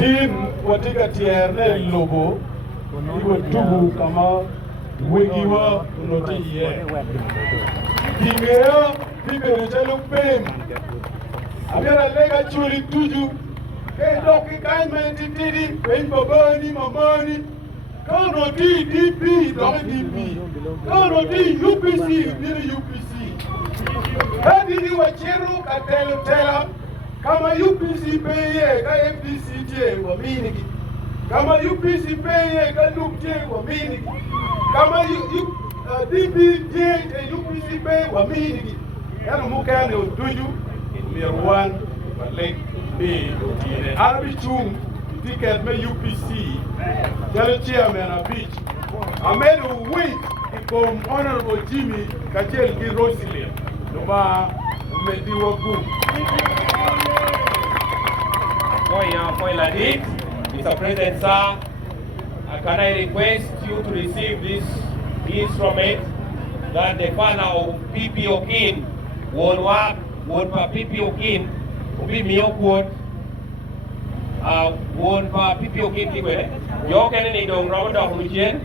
Team watika tierne logo iwe tubu kama wegiwa unoti ye. Kimeo pibe nchalo pem. Amira lega chuli tuju. Ke doki kaime titiri pen babani mamani. Kono DP doki DP. Kono di UPC diri UPC. Hadi ni wachiru katelo tela. Kama UPC peye ka FDC je wa miniki. Kama UPC peye ka NUP je wa miniki. Kama DP je UPC peye wa miniki. Yana mukane utuju Mirwan Balek B. Arabi Chung ticket me UPC. Jalo chairman a beach. Amedu wait ikom honorable Jimmy Kajel Ki Rosile. Numa umedi wagu. Point like this, Mr. President, sir, can I request you to receive this instrument that the father of PPO King will work with PPO King, will be me would PPO King, you can need to Robert of Lucian,